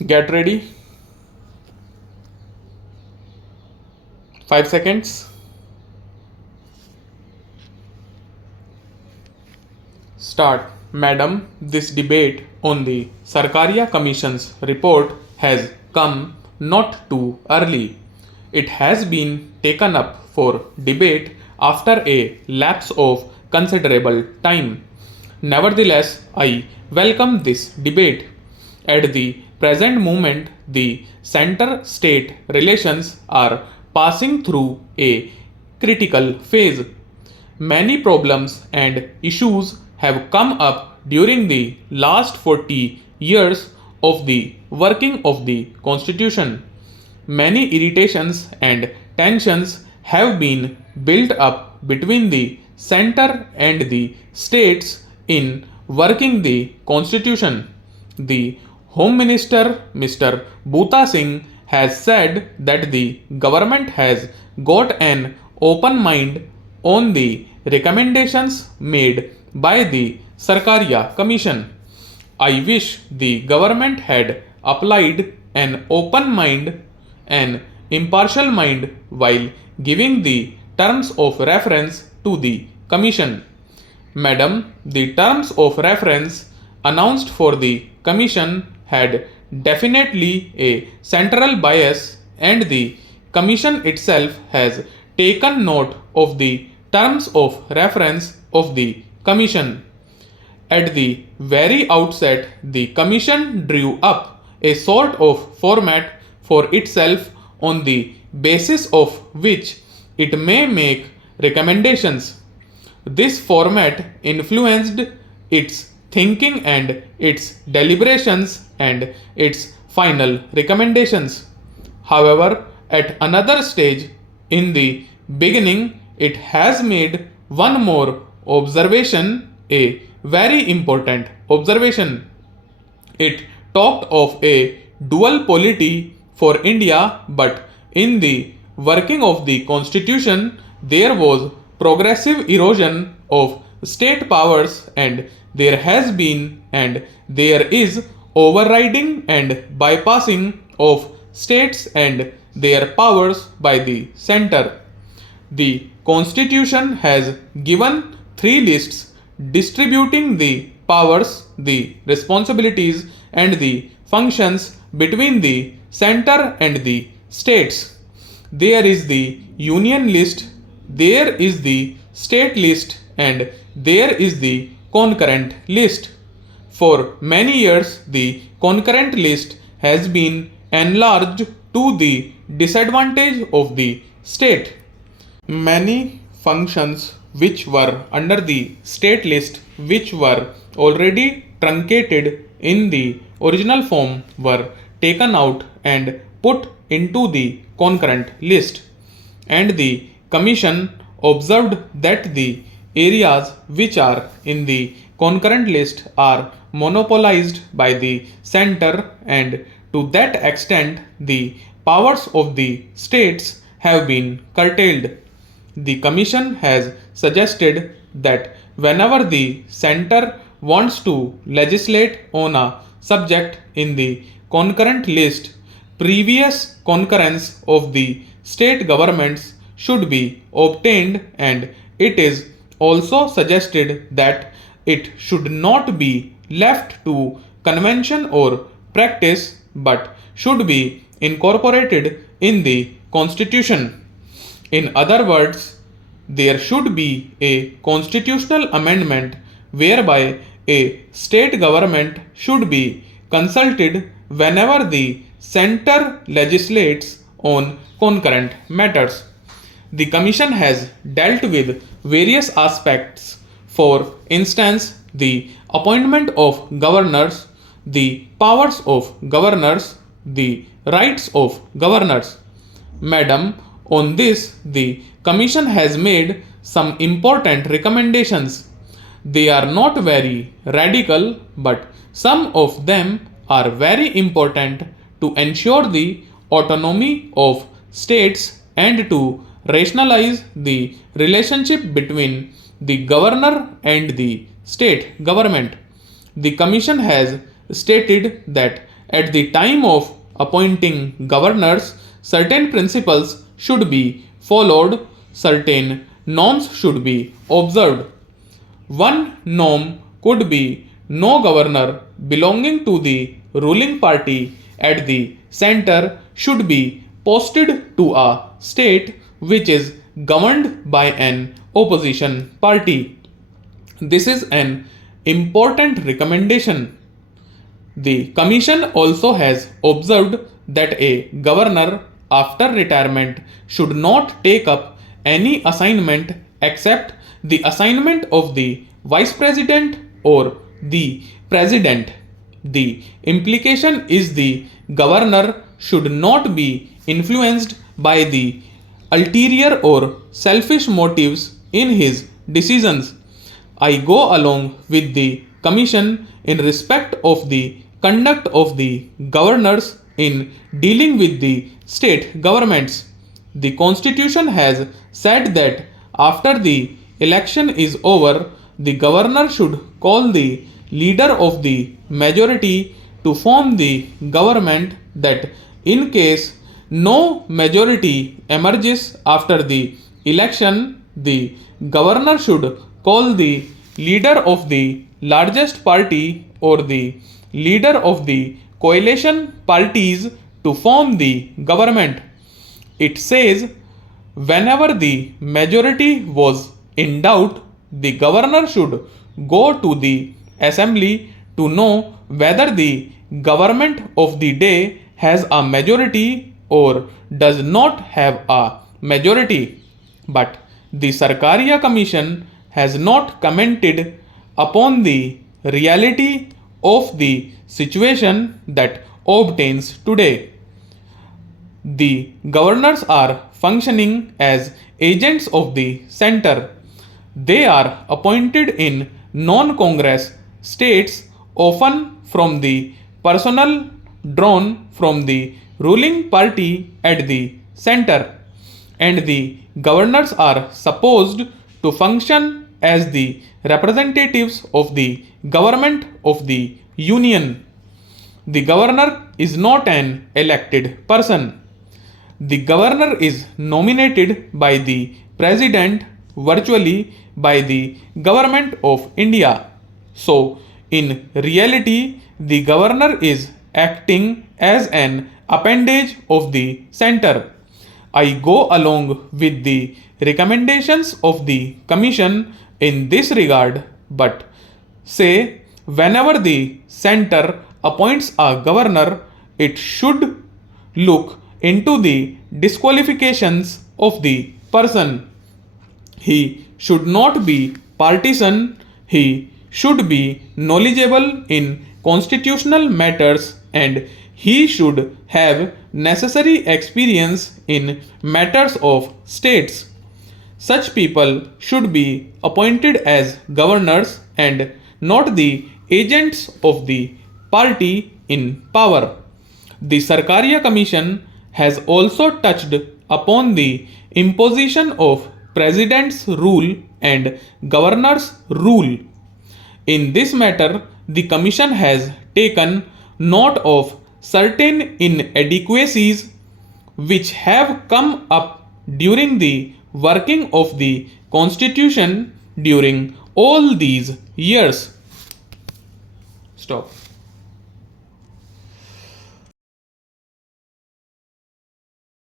Get ready. 5 seconds. Start. Madam, this debate on the Sarkaria Commission's report has come not too early. It has been taken up for debate after a lapse of considerable time. Nevertheless, I welcome this debate. At the present moment, the center state relations are passing through a critical phase. Many problems and issues have come up during the last 40 years of the working of the Constitution. Many irritations and tensions have been built up between the center and the states in working the Constitution. The Home Minister Mr. Bhuta Singh has said that the government has got an open mind on the recommendations made by the Sarkaria Commission. I wish the government had applied an open mind, an impartial mind while giving the terms of reference to the Commission. Madam, the terms of reference announced for the Commission had definitely a central bias, and the Commission itself has taken note of the terms of reference of the Commission. At the very outset, the Commission drew up a sort of format for itself on the basis of which it may make recommendations. This format influenced its thinking and its deliberations and its final recommendations. However, at another stage in the beginning, it has made one more observation, a very important observation. It talked of a dual polity for India, but in the working of the Constitution, there was progressive erosion of state powers, and there has been and there is overriding and bypassing of states and their powers by the center. The Constitution has given three lists distributing the powers, the responsibilities, and the functions between the center and the states. There is the union list, there is the state list, and there is the concurrent list. For many years, the concurrent list has been enlarged to the disadvantage of the state. Many functions which were under the state list, which were already truncated in the original form, were taken out and put into the concurrent list. And the Commission observed that the areas which are in the concurrent list are monopolized by the center, and to that extent the powers of the states have been curtailed. The Commission has suggested that whenever the center wants to legislate on a subject in the concurrent list, previous concurrence of the state governments should be obtained, and it is also suggested that it should not be left to convention or practice but should be incorporated in the Constitution. In other words, there should be a constitutional amendment whereby a state government should be consulted whenever the center legislates on concurrent matters. The Commission has dealt with various aspects, for instance, the appointment of governors, the powers of governors, the rights of governors. Madam, on this, the Commission has made some important recommendations. They are not very radical, but some of them are very important to ensure the autonomy of states and to rationalize the relationship between the governor and the state government. The Commission has stated that At the time of appointing governors, certain principles should be followed, certain norms should be observed. One norm could be no governor belonging to the ruling party at the center should be posted to a state which is governed by an opposition party. This is an important recommendation. The Commission also has observed that a governor after retirement should not take up any assignment except the assignment of the Vice President or the President. The implication is the governor should not be influenced by the ulterior or selfish motives in his decisions. I go along with the Commission in respect of the conduct of the governors in dealing with the state governments. The Constitution has said that after the election is over, the governor should call the leader of the majority to form the government, that in case no majority emerges after the election, the governor should call the leader of the largest party or the leader of the coalition parties to form the government. It says whenever the majority was in doubt, the governor should go to the assembly to know whether the government of the day has a majority or does not have a majority. But the Sarkaria Commission has not commented upon the reality of the situation that obtains today. The governors are functioning as agents of the center. They are appointed in non-Congress states, often from the personnel drawn from the ruling party at the center, and the governors are supposed to function as the representatives of the government of the union. The governor is not an elected person. The governor is nominated by the president, virtually by the government of India. So, in reality, the governor is acting as an appendage of the center. I go along with the recommendations of the Commission in this regard, but say whenever the center appoints a governor, it should look into the disqualifications of the person. He should not be partisan, he should be knowledgeable in constitutional matters, and he should have necessary experience in matters of states. Such people should be appointed as governors and not the agents of the party in power. The Sarkaria Commission has also touched upon the imposition of President's rule and Governor's rule. In this matter, the Commission has taken note of certain inadequacies which have come up during the working of the Constitution during all these years. Stop.